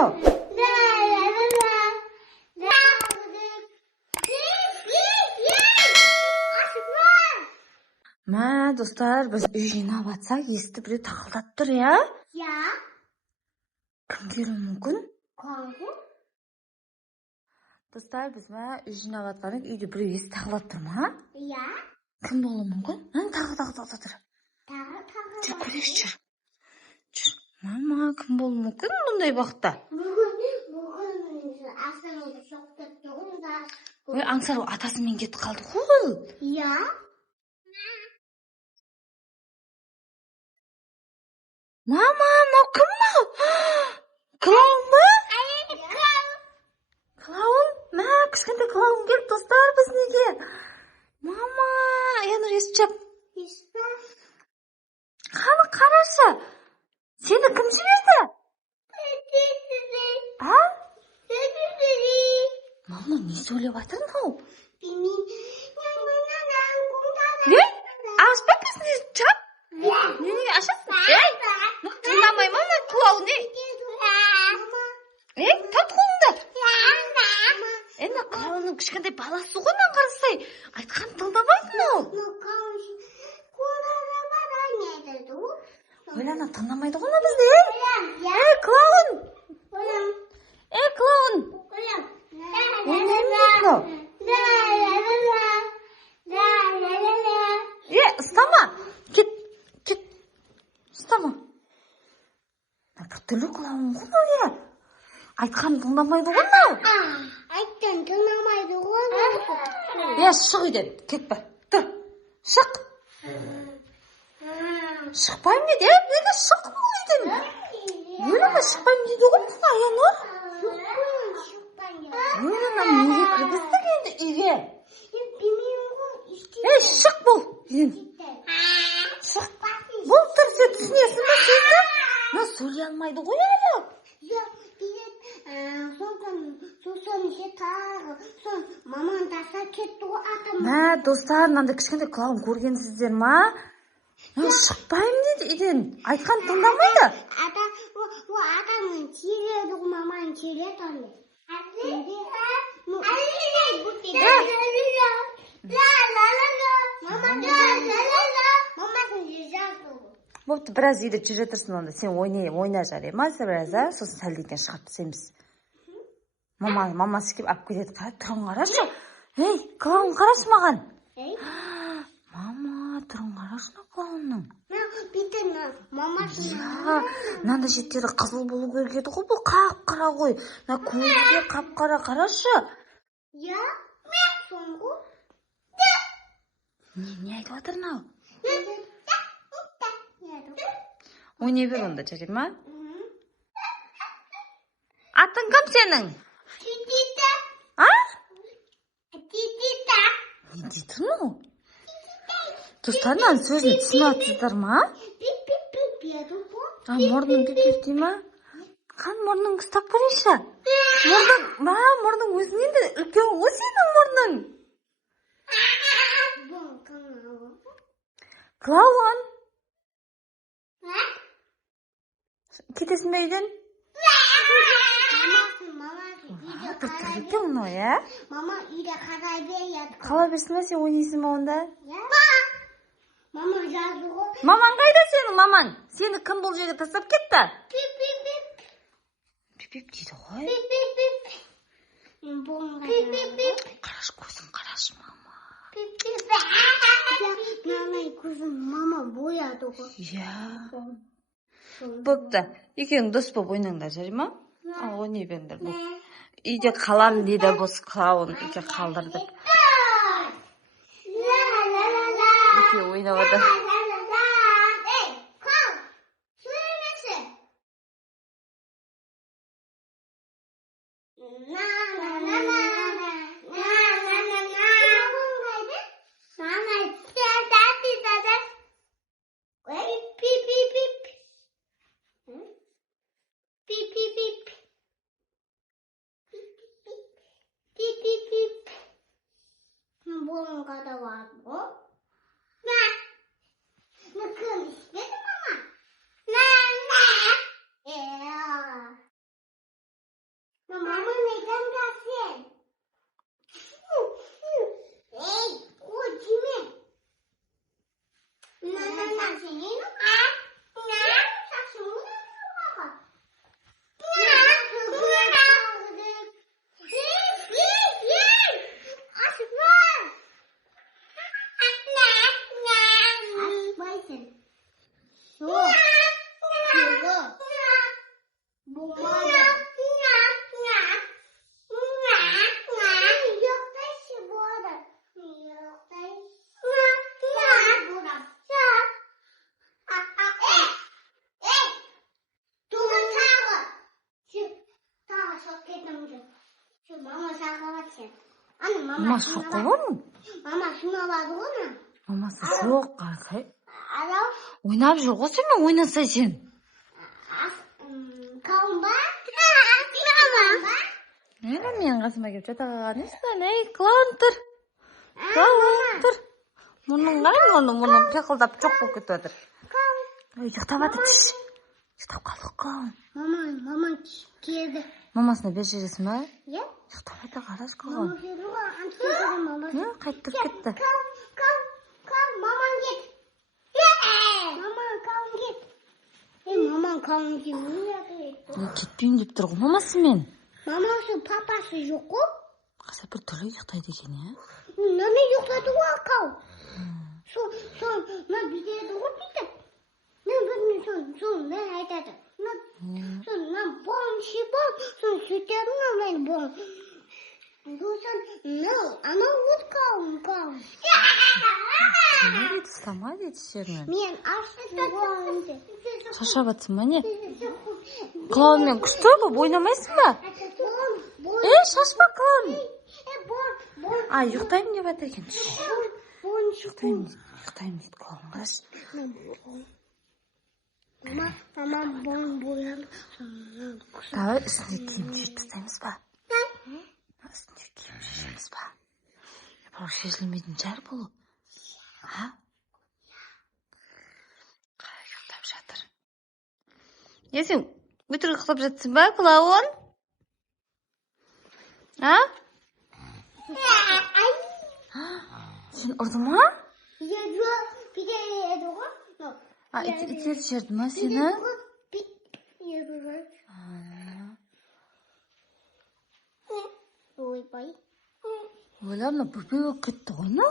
너? Ма, достар, біз үй жинап атсақ, есті біреу тақылдап тұр, я? Я? Кім келуі мүмкін? Қаңғы? Достар, біз үй жинап атқанық, үйде біреу есті тақылдап тұр ма? Я? Кім болуы мүмкін? Тағы тұр. Тағы. Жүр, көрейікші, жүр. Жүр. Мама, кім болуы мүмкін мұндай уақытта? Бүгін асыңызды соқтып тұрыңда. Ой, аңсар атасымен кетіп қалды ғой. Я? Мама, мынау кім мынау? Клоун ба? Клоун? Мә, кішкентай клоун келіп, достар, біз неге? Мама, Янур естіп жап. Қаны қарашы. Сені кім жіберді? А? Мама, не сөйлеп жатыр мынау? Не? Ауызба бізді жап? Неге ашасың? Тыңдамай ма мына клоун? Тат қолыңды. Енді клоунның кішкентай баласы ғой, маған қарасай. Айтқан тыңдамайды мынау. Ойлана тыңдамайды ғой мына бізді. Клоун. Клоун. Ойнаймын дейді мынау. Ұстама. Кет. Ұстама. Түрлі клоун ғой мынау. Айтқан тыңдамайды ғой мынау. Айттан тыңдамайды ғой. Шық үйден. Кетпе. Тұр. Шық. Шықпайым дейді. Неге шық бұл үйден? Өліме шықпайым дейді ғой мына Янур. Неге кіргіздің енді үйге? Шық бұл. Шық. Бұл тұр, сен түсінесің бе сені? Сөйлей алмайды ғой әлі. Сосын маман таса кетті ғой атам. Достар, мынандай кішкентай клоун көргенсіздер ма? Шықпайым дейді үйден. Айтқан тыңдамайды. Атамның келеді ғой, маманың келеді. Бопты, біраз үйде жүре тұрсын онда. Сен ойна жарай ма? Сосын сәлден шығарып түсеміз. Мамасы келіп алып келеді. Тұрын қарашы. Клоун қарашы маған. Мама, тұрын қарашы клоунның. Мынандай шеттері қызыл болу керек еді ғой, бұл қап-қара ғой. Көзі қап-қара, қарашы. Не айтып жатыр мынау? Ойнай бер онда, жарай ма? Атың кім сенің? Не дейді мынау? Достар, мынаның сөзін түсініп ма? Мұрның пип-пип дей ма? Қан мұрның ұстап көрейші. Мұрның өзінен де үлкен ғой сенің мұрның. Клоун. Кетесің бе үйден? Бір тірлікке мұнау, я? Мама үйде қарай береді. Қала берсін бе, сен ойнайсың ба онда? Мама жазды ғой. Маман қайда сенің, маман? Сені кім бұл жерге тастап кетті? Пип-пип-пип. Пип-пип дейді ғой. Пип-пип-пип. Пип-пип-пип. Қараш көзін, қараш, мама. Пип-пип. Мамай көзін мама бояды ғой. Бопты, екеуің дос болып ойнаңдар, жарай ма? Ойнай беріңдер. Үйде қалам дейді бұл клоун, үйде қалдырдық. Екеуі ойнап отыр. Mama neden gelsin? Ey, o kimin? Neden senin? Мамасы жоқ қой. Мама шумалады ғой. Мамасы жоқ, қарқай. Alo. Ойнап жүр ғой сен, ойнаса сен. Con ba. Менің қасыма келіп жата қалған естен, ей, клоун тұр. Клоун тұр. Мұның қарай, мұның пиқылдап жоқ болып кетіп жатыр. Ой, ұйықтап жатыр, тіш. Ұйықтап қалдық, клоун. Мама келді. Мамасына бер жібересің ба? Иә? Ұйықтап жатыр, қараш, клоун. Мама Қайтып кетті. Маман кет. Маман кауын кет. Кетпеймін деп тұр ғой мамасымен. Мамасы, папасы жоқ қой. Қазір бір түрлі ұйықтайды екен, е? Мына ұйықтады ғой қау. Мына бүйтеді ғой бүйтіп. Мына айтады. Мына bon шипон, сөйтеді мен bon. Анау вот қауын. Дейді, ұстама дейді жермен. Мен ашты. Шашап жатсың ба, не? Клоунмен күшті болып ойнамайсың ба? Шашпа, клоун. Ұйықтаймын деп жатыр екен. Ұйықтаймын дейді клоун, қараш. Мама bon бояды. Давай үстіне киім шешіп тастаймыз ба? Үстіне киім шешеміз ба? Бұл шешілмейтін жар бұл. Қалай ұйықтап жатыр? Сен өтірік ұйықтап жатсың ба, клоун? Сен ұрды ма? Итер жерді ма сені? Ойбай. Ойлама, бүпе болып кетті ғой, но?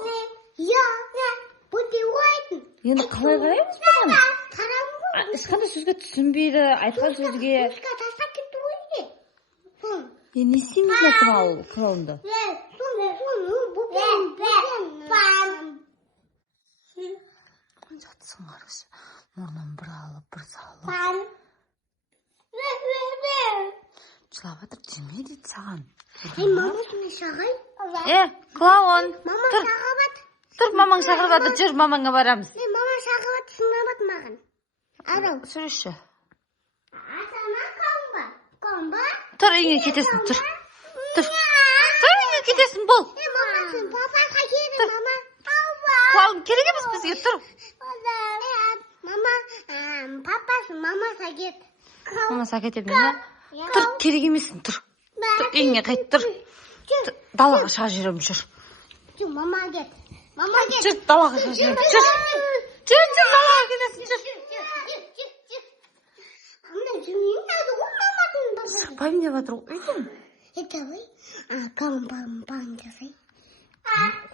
Бүпе ойдың. Енді қалай қараймыз бұған? Қарам ғой. Ешқандай сөзге түсінбейді, айтқан сөзге. Өшқа тастап кетті ойды. Не істейміз ләкім ал клоунды? Жатсың қараш. Мұрнын бір алып, бір салып. Жылап жатыр, деме дейді саған. Мама сені шағай. Клоун. Мама шағабат. Тұр, мамаң шақырып жатыр, жүр, мамаңа барамыз. Мама шағабат шыңдабат маған. Арау. Сүріші. Атана қауын ба? Тұр, үйіңе кетесің, тұр. Тұр, үйіңе кетесің, бол. Мамасын, папаға келді, мама. Клоун, керек емес бізге, тұр. Мама, папасы, мама сәкет. Мама сәкет ебін, Тұр, керек емесің, тұр. Тұр, үйіңе қайт, тұр. Далаға шыға жүрем, жүр. Мама кет. Мама кет. Жүр, далаға шыға жүрем, жүр. Жүр, далаға кетесің, жүр. Сықпайым деп жатыр, үйден. Давай, пам жасай.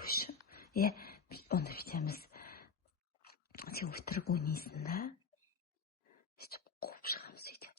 Қойшы. Оны бүйтеміз. Сен өтірік ойнайсың да? Сөйтіп қуып шығамыз үйден.